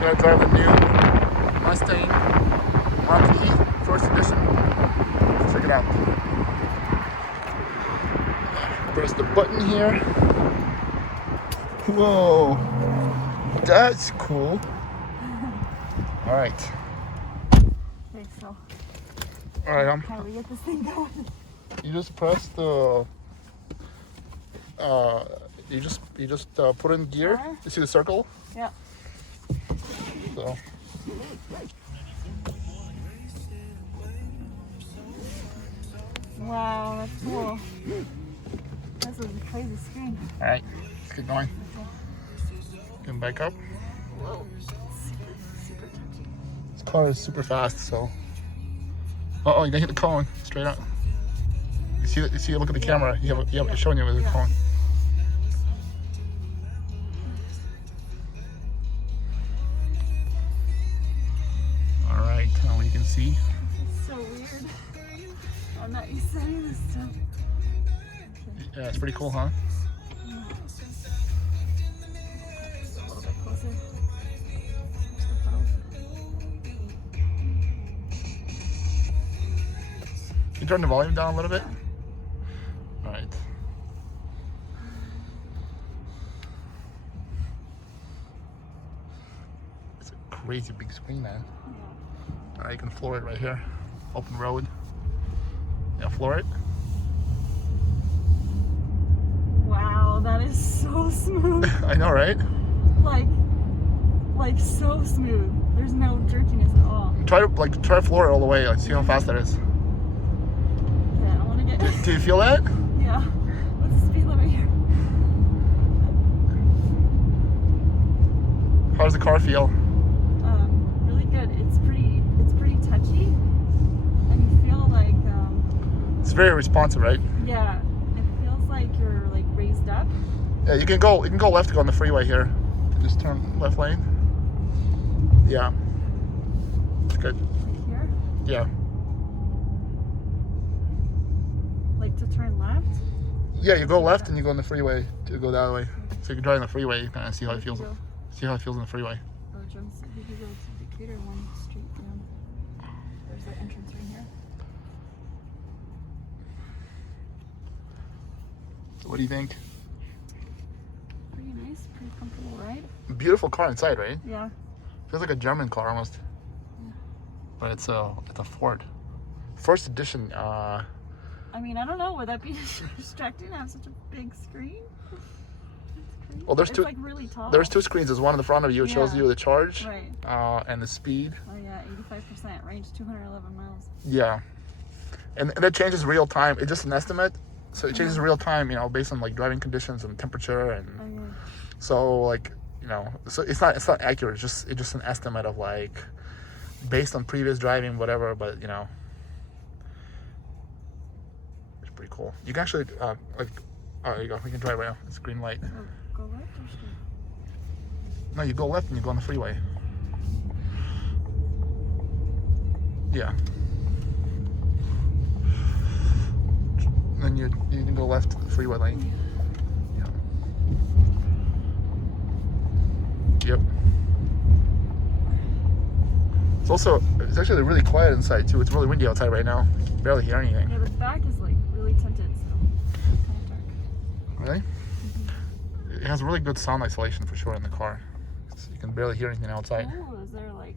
We're gonna drive the new Mustang Mach E, first edition. Check it out. Press the button here. Whoa, that's cool. All right. Okay, so. All right, How do we get this thing going? You just press the. You just put in gear. You see the circle? Yeah. So. Wow, that's cool. This is a crazy screen. All right, let's get going. Getting back up. Whoa. Super touchy. This car is super fast, so. Oh, you gotta hit the cone straight up. You see it? Look at the camera. You have it's showing you with the cone. All right, now you can see. It's so weird. I'm not used to any of this stuff. Okay. Yeah, it's pretty cool, huh? A little bit closer. There's the pedals. Can you turn the volume down a little bit? All right. It's a crazy big screen, man. All right, you can floor it right here. Open road. Yeah, floor it. Wow, that is so smooth. I know, right? Like so smooth. There's no jerkiness at all. Try to floor it all the way. Like, see how fast that is. Okay, I want to get. Do you feel that? Yeah. What's the speed limit here? How does the car feel? Really good. It's pretty touchy, and you feel like It's very responsive, right? yeah, it feels like you're like raised up. Yeah, you can go left to go on the freeway here. Just turn left lane. Yeah. It's good. Like here, Yeah. like to turn left. Yeah, you go left and you go on the freeway to go that way. So you can drive on the freeway, you kind of see how it feels. Go. See how it feels on the freeway. Oh, jumps. We could go to Decatur one straight down. There's the entrance right here. So what do you think? Pretty nice, pretty comfortable ride. Beautiful car inside, right? Yeah. Feels like a German car almost. Yeah. But it's a Ford. First edition. I mean, I don't know. Would that be distracting to have such a big screen? Well, there's it's two. Like really tall. There's two screens. There's one in the front of you. It shows you the charge, right. And the speed. Oh yeah, 85% range, 211 miles. Yeah, and that changes real time. It's just an estimate, so it changes real time. You know, based on like driving conditions and temperature, and so like so it's not accurate. It's just an estimate of like based on previous driving, whatever. But it's pretty cool. You can actually oh, there you go. We can drive right now. It's green light. So go left or straight? No, you go left and you go on the freeway. Yeah. Then you can go left to the freeway lane. Yeah. Yep. It's actually really quiet inside too. It's really windy outside right now. You can barely hear anything. Yeah, but the back is like really tinted, so it's kind of dark. Really? It has really good sound isolation for sure in the car. You can barely hear anything outside. Oh, is there like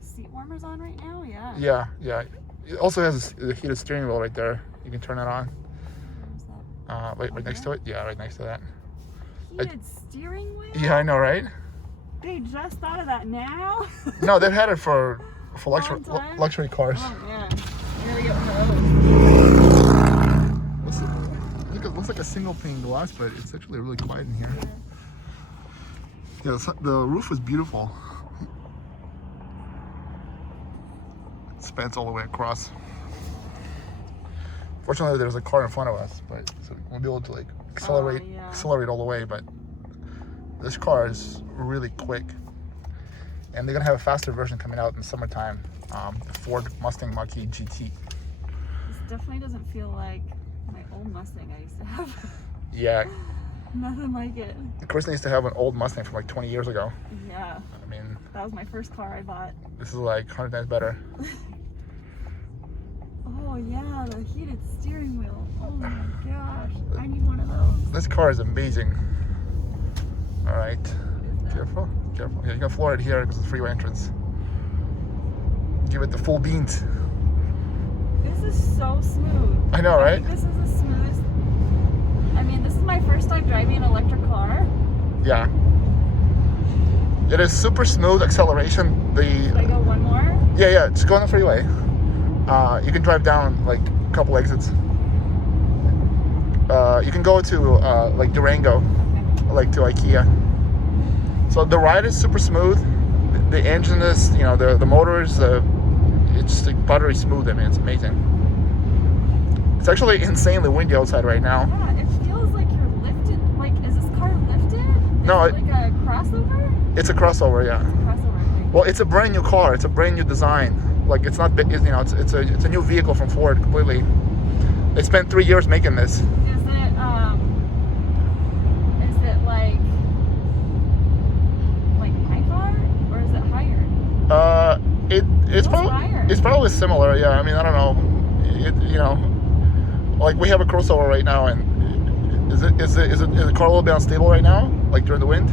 seat warmers on right now? Yeah. Yeah. It also has the heated steering wheel right there. You can turn it on. Where's that? Right next to it. Yeah, right next to that. Heated steering wheel? Yeah, I know, right? They just thought of that now? No, they've had it for Long time? luxury cars. Oh man. I gotta get one of those. It looks like a single pane glass, but it's actually really quiet in here. Yeah, the roof is beautiful. It spans all the way across. Fortunately, there's a car in front of us, but so we'll be able to like accelerate all the way. But this car is really quick, and they're gonna have a faster version coming out in the summertime. The Ford Mustang Mach E GT. This definitely doesn't feel like my old Mustang I used to have. Yeah, Nothing like it. Kristen used to have an old Mustang from like 20 years ago. Yeah. I mean, That was my first car I bought. this is like 100 times better. Oh yeah, the heated steering wheel. Oh my gosh. I need one of those. This car is amazing. All right. Careful, careful. Yeah, you can floor it here because it's a freeway entrance. Give it the full beans. This is so smooth. I know, I right? think this is the smoothest. I mean, this is my first time driving an electric car. Yeah. It is super smooth acceleration. Should I go one more? Yeah, just go on the freeway. You can drive down like a couple exits. You can go to like Durango, Okay. like to IKEA. So the ride is super smooth. The engine is, you know, the motors, it's like buttery smooth. I mean, it's amazing. It's actually insanely windy outside right now. Yeah, it feels like you're lifted. Like, is this car lifted? No, is it like a crossover? It's a crossover, yeah. It's a crossover. Okay. Well, it's a brand new car. It's a brand new design. Like, it's not, you know, it's a new vehicle from Ford completely. They spent 3 years making this. Is it like my car, or is it higher? It's probably higher. it's probably similar. Yeah, I mean, I don't know. You know, like we have a crossover right now, and is the car a little bit unstable right now, like during the wind?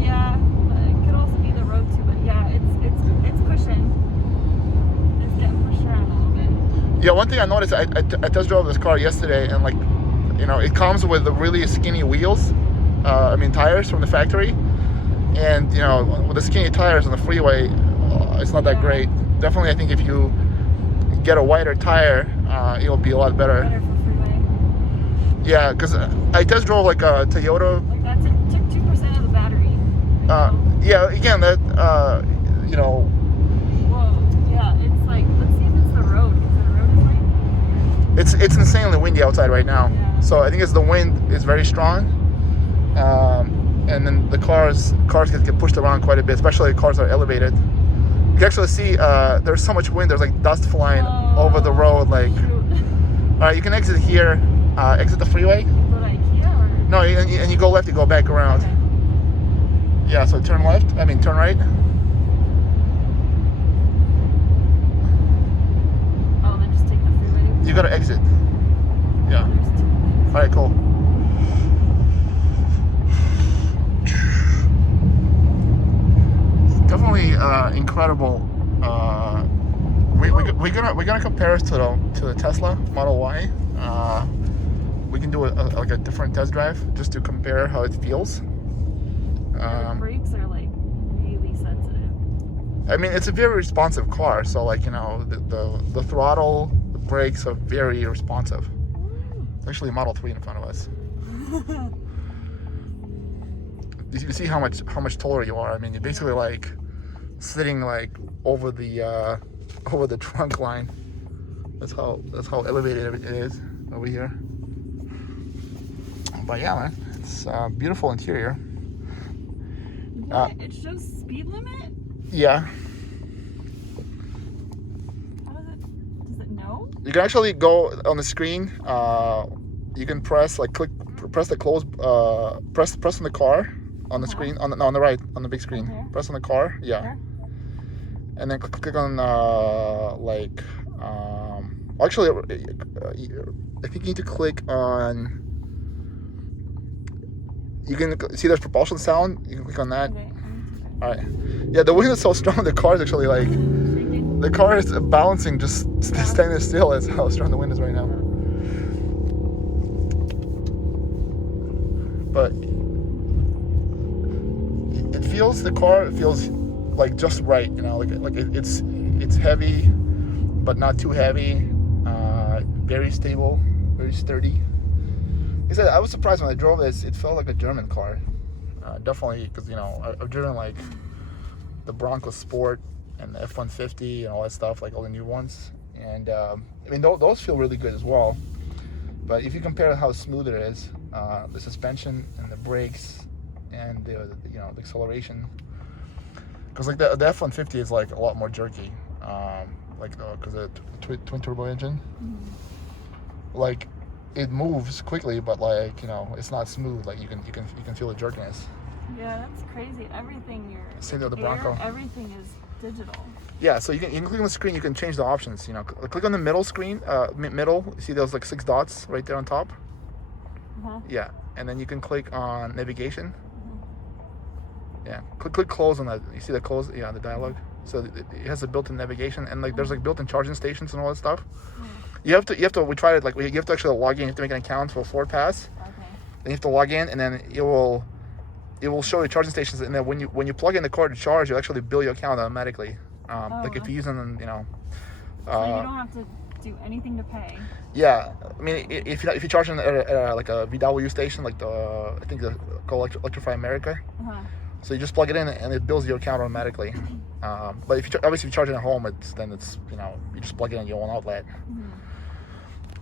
Yeah. It could also be the road too, but yeah, it's pushing. It's getting pushed around a little bit. Yeah, one thing I noticed, I test drove this car yesterday, and like, you know, it comes with the really skinny wheels. I mean, tires from the factory, and you know, with the skinny tires on the freeway, it's not that Yeah. great. Definitely, I think if you get a wider tire, it'll be a lot better. Better for freeway. Yeah, because I test drove like a Toyota. Like that took 2% of the battery. Yeah, again, that you know, Whoa. Yeah, it's like, let's see if it's the road, because the road is like. it's insanely windy outside right now. Yeah. So I think it's the wind is very strong, and then the cars get pushed around quite a bit, especially cars that are elevated. You can actually see there's so much wind. There's like dust flying over the road. Like, Shoot. all right, you can exit here, exit the freeway. Go to IKEA or? No, and you go left, you go back around. Okay. Yeah, so turn left. I mean, turn right. Oh, then just take the freeway. You gotta exit. Yeah. There's 2 lanes. All right, cool. Definitely incredible. We're gonna compare it to the Tesla Model Y. We can do like a different test drive just to compare how it feels. The brakes are like really sensitive. I mean, it's a very responsive car, so like, you know, the throttle, the brakes are very responsive. There's actually a Model 3 in front of us. You see how much taller you are. I mean, you're basically like sitting like over the trunk line. That's how elevated it is over here. But yeah, man, it's a beautiful interior. It shows speed limit? Yeah. How does it know? You can actually go on the screen. You can press the close, press on the car on the screen on the right on the big screen. Okay. Press on the car, yeah, Okay. and then click on actually, I think you need to click on. You can see there's propulsion sound. You can click on that. Okay. All right. Yeah, the wind is so strong. The car is actually like Shaking. the car is balancing, just standing still. As how strong the wind is right now. But the car feels like just right, you know, like it's heavy, but not too heavy. Very stable, very sturdy. Like I said, I was surprised when I drove this. It felt like a German car. Definitely, because, you know, I've driven like the Bronco Sport and the F-150 and all that stuff, like all the new ones. And I mean, those feel really good as well. But if you compare how smooth it is, the suspension and the brakes and the the acceleration, because like the F-150 is like a lot more jerky, like because the twin turbo engine. Mm-hmm. Like it moves quickly, but like, you know, it's not smooth. Like you can feel the jerkiness. Yeah, that's crazy. Everything Same with the Bronco. Everything is digital. Yeah, so you can click on the screen. You can change the options. You know, click on the middle screen. Middle. You see those like 6 dots right there on top. Yeah, and then you can click on navigation. Yeah, click close on that. You see the close? Yeah, the dialogue. So it has a built-in navigation, and like there's like built-in charging stations and all that stuff. You have to. We tried it. Like you have to actually log in. You have to make an account for Ford Pass. Okay. Then you have to log in, and then it will show you charging stations. And then when you plug in the car to charge, it'll actually bill your account automatically. Like if you're using them, you know. So you don't have to do anything to pay. Yeah, I mean, if you're charging at like a VW station, like I think called Electrify America. So you just plug it in and it bills your account automatically. But if obviously if you're charging at home, then it's you know, you just plug it in your own outlet,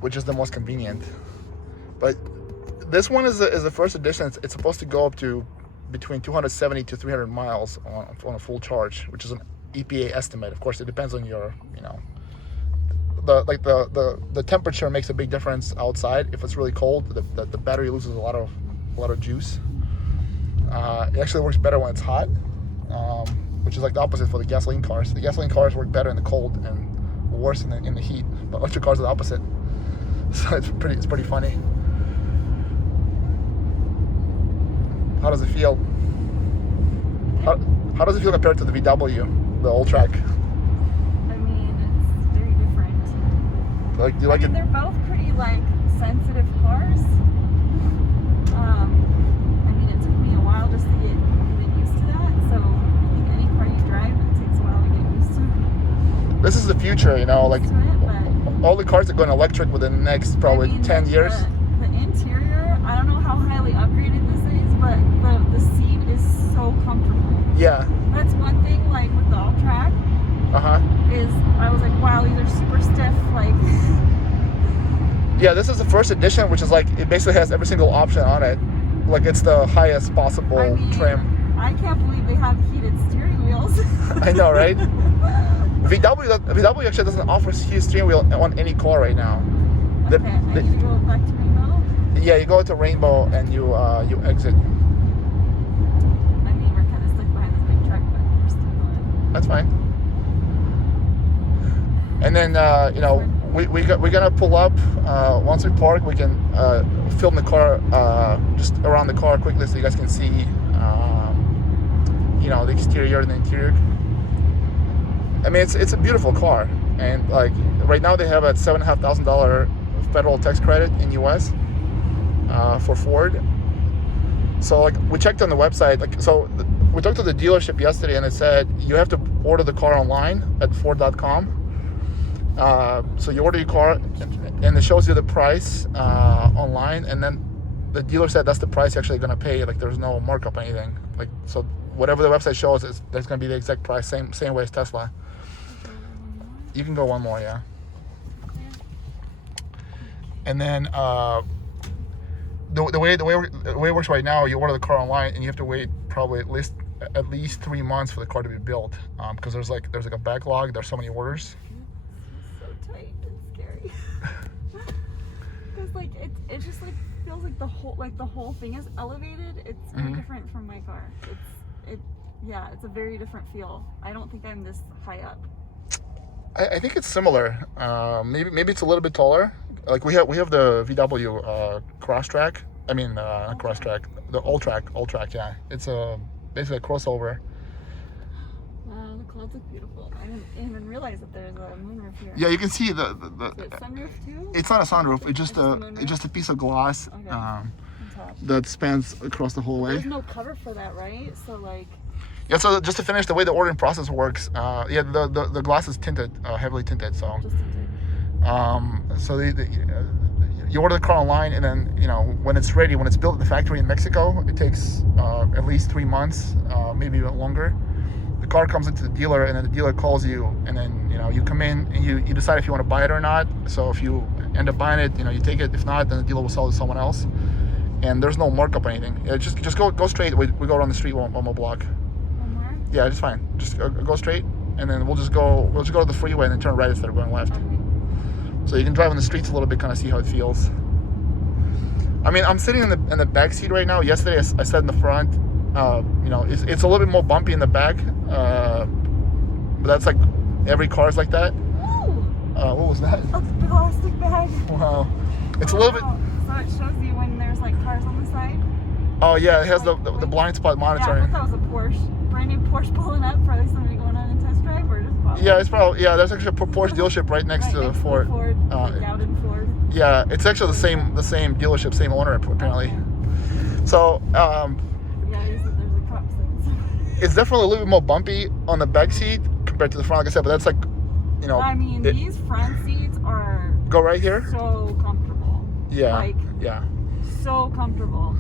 which is the most convenient. But this one is the first edition. It's supposed to go up to between 270 to 300 miles on a full charge, which is an EPA estimate. Of course, it depends on your, you know, the temperature makes a big difference outside. If it's really cold, the battery loses a lot of juice. It actually works better when it's hot, which is like the opposite for the gasoline cars. The gasoline cars work better in the cold and worse in the heat, but electric cars are the opposite. So it's pretty funny. How does it feel? How does it feel compared to the VW, the All-Track? I mean, it's very different. Like, do you like it? They're both pretty like sensitive cars. I mean, it took me a while just to get used to that. So I think any car you drive, it takes a while to get used to. This is the future, you know, like But all the cars are going electric within the next probably 10 years. The interior, I don't know how highly upgraded this is, but the seat is so comfortable. Yeah. That's one thing, like with the All-Track, is I was like, wow, these are super stiff, like. Yeah, this is the first edition, which is like, it basically has every single option on it. Like it's the highest possible trim. I can't believe they have heated steering wheels. I know, right? VW actually doesn't offer heated steering wheel on any car right now. Okay, I need to go back to Rainbow? Yeah, you go to Rainbow and you exit. I mean, we're kind of stuck behind this big truck, but we're still going. That's fine. And then, you know, we're gonna pull up. Once we park, we can film the car, just around the car quickly, so you guys can see, you know, the exterior and the interior. I mean, it's a beautiful car, and like right now they have a $7,500 federal tax credit in US for Ford. So like we checked on the website, like we talked to the dealership yesterday, and it said you have to order the car online at Ford.com. So you order your car, and it shows you the price online, and then the dealer said that's the price you're actually going to pay. Like there's no markup or anything. Like so, whatever the website shows, that's going to be the exact price, same way as Tesla. You can go one more, yeah. And then the way it works right now, you order the car online, and you have to wait probably at least 3 months for the car to be built, because there's like a backlog. There's so many orders. So tight and scary. Because like it just like feels like the whole thing is elevated. It's very different from my car. It's a very different feel. I don't think I'm this high up. I think it's similar. Maybe it's a little bit taller. Like we have the VW Crosstrack. I mean, not Crosstrack, the All-Track. Yeah, it's basically a crossover. Wow, the clouds look beautiful. I didn't even realize that there's a moonroof here. Yeah, you can see the Is it sunroof too? It's not a sunroof. It's just a piece of glass that spans across the whole way. There's no cover for that, right? So like. Yeah, so just to finish, the way the ordering process works, the glass is tinted, heavily tinted. So, just tinted. so you order the car online, and then you know when it's ready, when it's built at the factory in Mexico, it takes at least 3 months, maybe even longer. The car comes into the dealer, and then the dealer calls you, and then you know you come in and you decide if you want to buy it or not. So if you end up buying it, you know you take it. If not, then the dealer will sell it to someone else, and there's no markup or anything. Just go straight. We go around the street one more block. Yeah, it's fine. Just go straight, and then we'll just go to the freeway and then turn right instead of going left. Okay. So you can drive on the streets a little bit, kind of see how it feels. I mean, I'm sitting in the back seat right now. Yesterday I sat in the front. You know, it's a little bit more bumpy in the back, but that's like every car's like that. What was that? A plastic bag. Wow, it's a little bit. So it shows you when there's like cars on the side. Oh yeah, it has the blind spot monitoring. Yeah, I thought that was a Porsche, brand new Porsche pulling up. Probably somebody going on a test drive or just probably. Yeah, it's probably there's actually a Porsche dealership right next to the Ford. Ford. AWD Ford. Yeah, it's actually the same dealership, same owner apparently. Okay. So yeah, you said there's a cop thing. it's definitely a little bit more bumpy on the back seat compared to the front, like I said. But that's like, you know. I mean, these front seats are. Go right here. So comfortable. Yeah. Like. Yeah. So comfortable.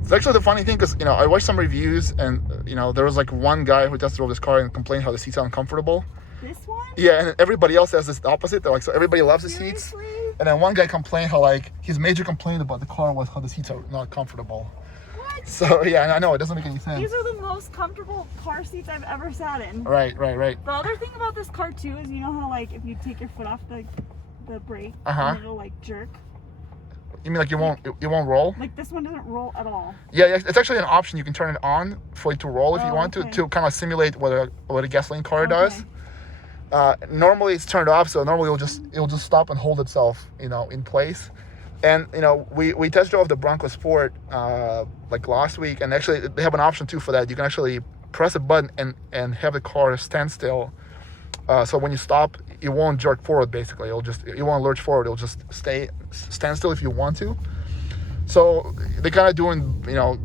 It's actually the funny thing because, you know, I watched some reviews and, you know, there was like one guy who just drove this car and complained how the seats are uncomfortable. This one? Yeah, and everybody else has this opposite. They're like, so everybody loves the seats. Seriously? And then one guy complained how like his major complaint about the car was how the seats are not comfortable. What? So yeah, I know it doesn't make any sense. These are the most comfortable car seats I've ever sat in. Right. The other thing about this car too is, you know how like if you take your foot off the brake, and it'll like jerk. You mean like it won't roll? Like this one doesn't roll at all. Yeah, it's actually an option. You can turn it on for it to roll if you want to kind of simulate what a gasoline car does. Normally it's turned off, so normally it'll just stop and hold itself, you know, in place. And you know, we test drove the Bronco Sport like last week, and actually they have an option too for that. You can actually press a button and have the car stand still. So when you stop, it won't jerk forward. Basically, it won't lurch forward. It'll just stand still if you want to. So they're kind of doing, you know,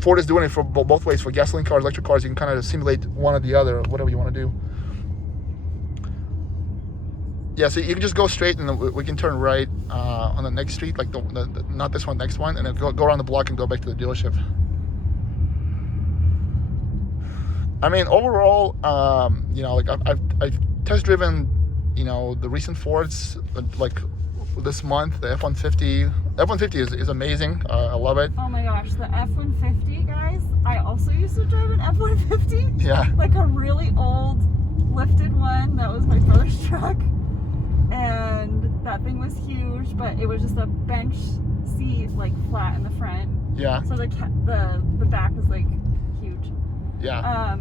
Ford is doing it for both ways. For gasoline cars, electric cars, you can kind of simulate one or the other, whatever you want to do. Yeah, so you can just go straight, and we can turn right on the next street, like the not this one, next one, and then go around the block and go back to the dealership. I mean, overall, you know, like I've test driven, you know, the recent Fords, like this month, the F-150. F-150 is amazing. I love it. Oh my gosh, the F-150, guys. I also used to drive an F-150. Yeah. Like a really old lifted one. That was my brother's truck. And that thing was huge, but it was just a bench seat, like flat in the front. Yeah. So the back was like huge. Yeah.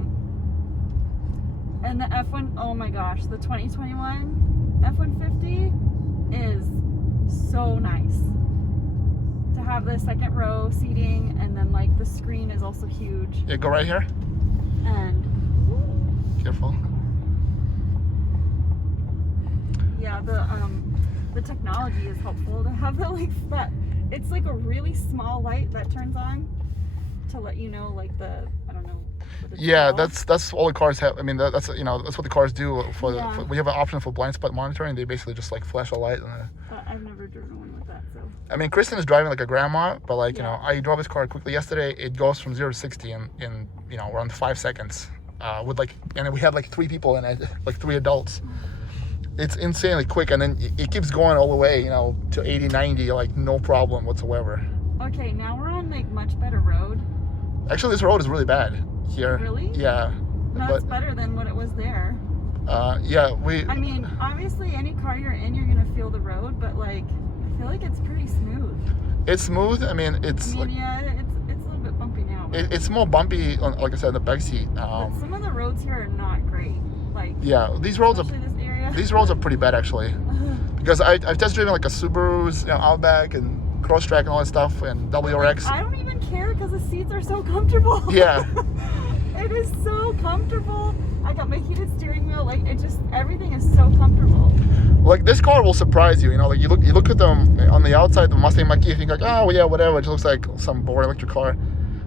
And the F1, oh my gosh, the 2021 F-150 is so nice. To have the second row seating, and then like the screen is also huge. Yeah, go right here. And careful. Yeah, the technology is helpful to have that it's like a really small light that turns on to let you know like I don't know. Yeah, that's all the cars have. I mean, that's you know, that's what the cars do. We have an option for blind spot monitoring. They basically just like flash a light. I've never driven one with that, so. I mean, Kristen is driving like a grandma, but like you know, I drove this car quickly yesterday. It goes from 0 to 60 in you know around 5 seconds. With like, and we had like 3 people in it, like 3 adults. It's insanely quick, and then it keeps going all the way, you know, to 80, 90, like no problem whatsoever. Okay, now we're on like much better road. Actually, this road is really bad here. Really? Yeah. No, it's better than what it was there. Yeah, I mean, obviously, any car you're in, you're gonna feel the road, but like, I feel like it's pretty smooth. It's smooth. I mean, it's like, yeah, it's a little bit bumpy now. It's more bumpy, like I said, in the back seat. But some of the roads here are not great. Like, yeah, these roads are. These roads are pretty bad actually, because I've test driven like a Subaru's, you know, Outback and Crosstrack and all that stuff, and WRX. I don't even care because the seats are so comfortable. Yeah. It is so comfortable. I got my heated steering wheel. Like everything is so comfortable. Like this car will surprise you. You know, like you look at them on the outside, the Mustang Mach E, you think like, oh yeah, whatever. It just looks like some boring electric car,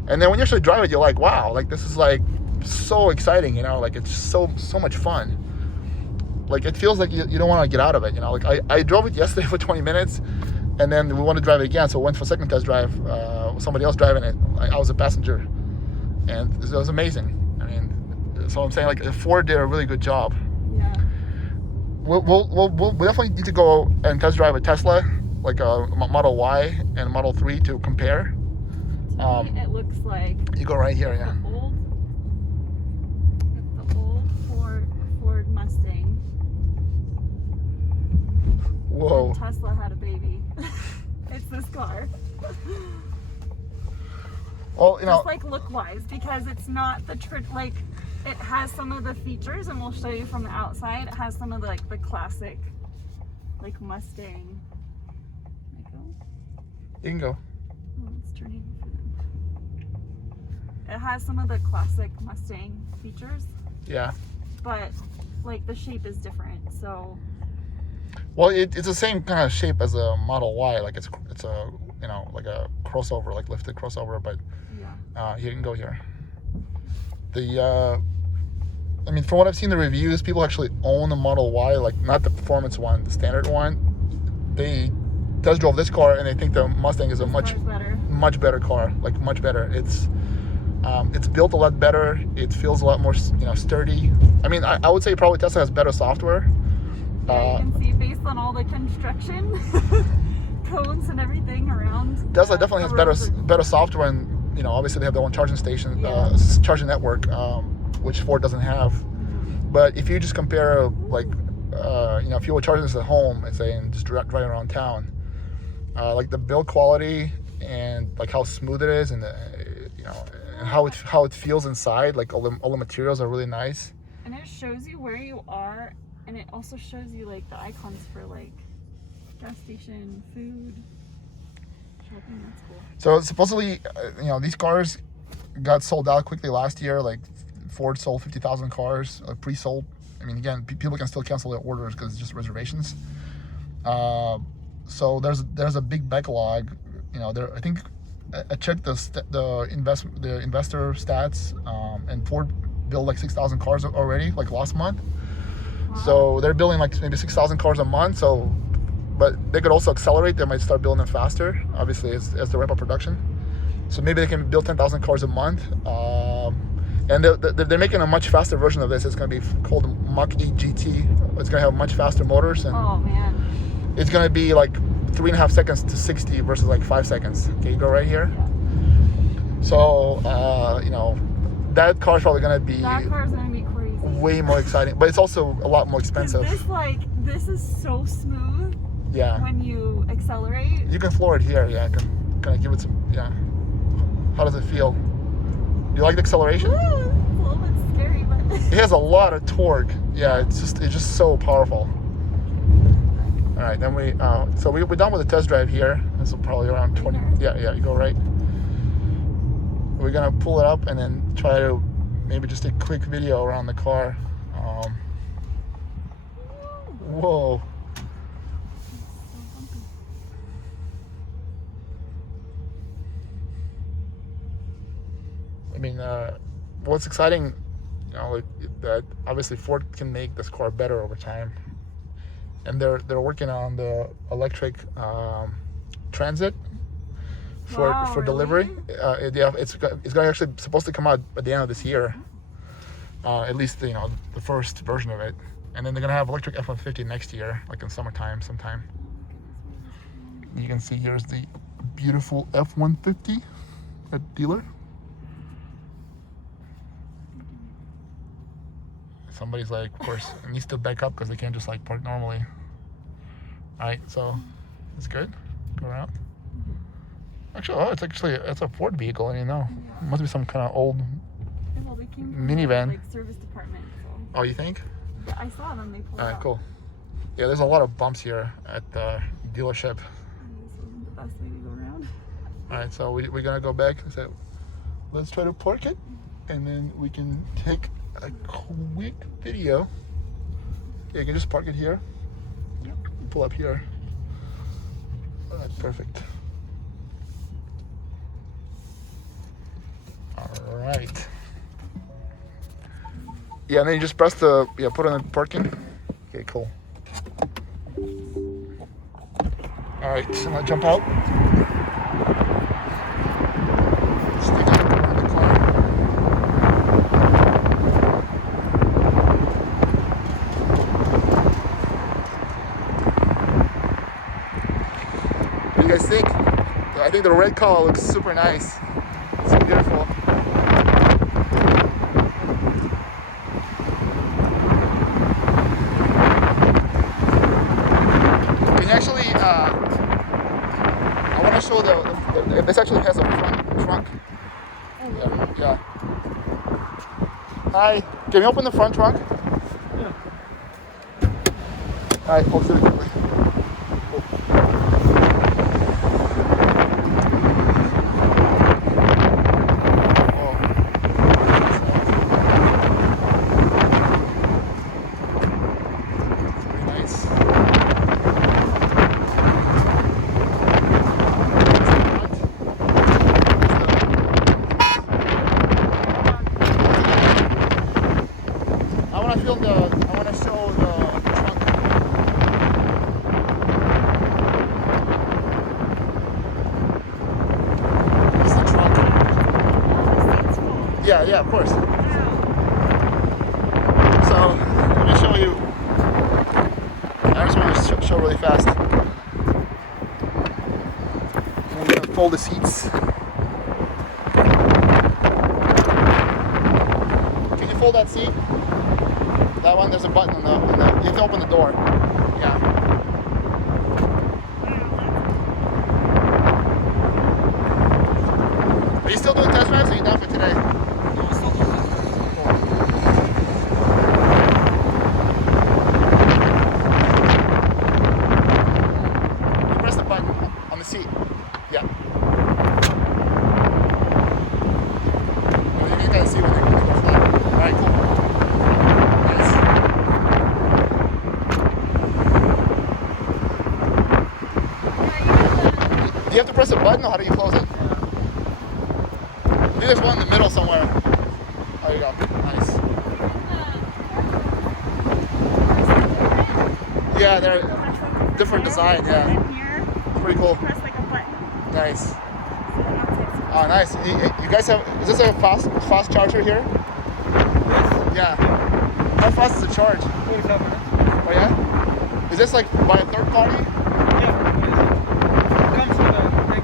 and then when you actually drive it, you're like, wow, like this is like so exciting. You know, like it's so much fun. Like it feels like you don't want to get out of it, you know. Like I drove it yesterday for 20 minutes, and then we wanted to drive it again, so I went for a second test drive. Somebody else driving it. I was a passenger, and it was amazing. I mean, so I'm saying like Ford did a really good job. Yeah. We'll definitely need to go and test drive a Tesla, like a Model Y and Model 3 to compare. To me, it looks like you go right here, yeah. The old Ford Mustang. Whoa. And Tesla had a baby. It's this car. Well, you know, just like look-wise, because it's not the like it has some of the features, and we'll show you from the outside. It has some of the, like the classic, like Mustang. Can I go? you can go. Oh, it's turning. It has some of the classic Mustang features. Yeah. But like the shape is different, so. Well, it's the same kind of shape as a Model Y. Like it's a, you know, like a crossover, like lifted crossover. But yeah. You can go here. I mean, from what I've seen the reviews, people actually own the Model Y, like not the performance one, the standard one. They test drove this car and they think the Mustang is a much better car, like much better. It's built a lot better. It feels a lot more, you know, sturdy. I mean, I would say probably Tesla has better software. Yeah, you can see based on all the construction cones and everything around. Tesla definitely has better software, and you know, obviously they have their own charging station, charging network, which Ford doesn't have. But if you just compare, like, you know, if you were charging this at home and say, and just driving around town, like the build quality and like how smooth it is, and you know, and how it feels inside, like all the materials are really nice. And it shows you where you are, and it also shows you like the icons for like gas station, food, shopping. That's cool. So supposedly, you know, these cars got sold out quickly last year. Like Ford sold 50,000 cars pre-sold. I mean, again, people can still cancel their orders because it's just reservations. So there's a big backlog. You know, I think I checked the investor stats, and Ford built like 6,000 cars already, like last month. Wow. So they're building like maybe 6,000 cars a month. So, but they could also accelerate. They might start building them faster, obviously, as they ramp up production. So maybe they can build 10,000 cars a month. And they're making a much faster version of this. It's going to be called Mach E GT. It's going to have much faster motors. And oh, man. It's going to be like 3.5 seconds to 60 versus like 5 seconds. Okay, you go right here. Yeah. So, you know, that car's probably going to be... That car's going to be crazy. Way more exciting. But it's also a lot more expensive. This is so smooth. Yeah. When you accelerate. You can floor it here. Yeah, I can kind of give it some... Yeah. How does it feel? You like the acceleration? It's a little bit scary, but it has a lot of torque. Yeah, it's just so powerful. All right, then we're done with the test drive here. This will probably around 20. Yeah, you go right. We're gonna pull it up and then try to maybe just a quick video around the car. Whoa. I mean, what's exciting, you know, like that obviously Ford can make this car better over time, and they're working on the electric Transit for delivery. It's going actually supposed to come out at the end of this year, at least, you know, the first version of it, and then they're gonna have electric F-150 next year, like in summertime sometime. You can see here's the beautiful F-150 at dealer. Somebody's like, of course, it needs to back up because they can't just like park normally. All right, so it's good. Go around. Actually, it's a Ford vehicle. I didn't know. It must be some kind of old minivan. Like service department. So. Oh, you think? Yeah, I saw them. They pulled. All right, cool. Yeah, there's a lot of bumps here at the dealership. This wasn't the best way to go around. All right, so we're gonna go back. So let's try to park it, and then we can take a quick video. Yeah, you can just park it here. Yep. Pull up here. All right, perfect. All right. Yeah, and then you just press put it in parking. Okay, cool. All right, so I'm gonna jump out. Stick it around the car. What do you guys think? I think the red color looks super nice. It's beautiful. Actually, I want to show this actually has a front trunk. Hi. Can you open the front trunk? Yeah. Alright, I'll do it quickly. I want to show the trunk. This is the trunk. Yeah, of course. So, let me show you. I just want to show really fast. I'm going to fold the seats. Can you fold that seat? That one, there's a button on the you have to open the door. Yeah. Are you still doing test drives or are you done for today? No, I'm still doing this. You press the button on the seat. Yeah. You can kind of see when they go flat. Alright, cool. Do you have to press a button or how do you close it? I think there's one in the middle somewhere. There you go. Nice. Yeah, they're different design, yeah. Pretty cool. Press like a button. Nice. Oh, nice. You guys have, is this a fast charger here? Yeah. How fast is the charge? 45 minutes. Oh yeah? Is this like by a third party? Yeah,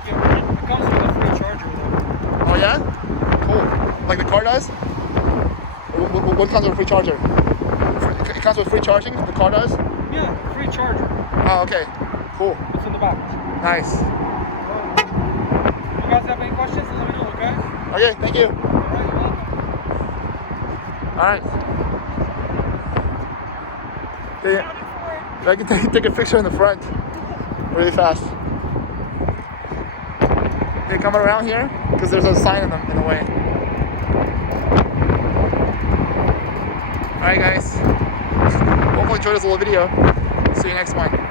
it comes with a free charger though. Oh yeah? Cool. Like the car does? What comes with a free charger? It comes with free charging? The car does? Yeah, free charger. Oh, okay. Cool. It's in the box. Nice. You guys have any questions? Let me know, okay? Okay, thank you. Alright, you're welcome. Alright. I can take a picture in the front really fast. Okay, coming around here because there's a sign in the way. Alright guys, hopefully you enjoyed this little video. See you next one.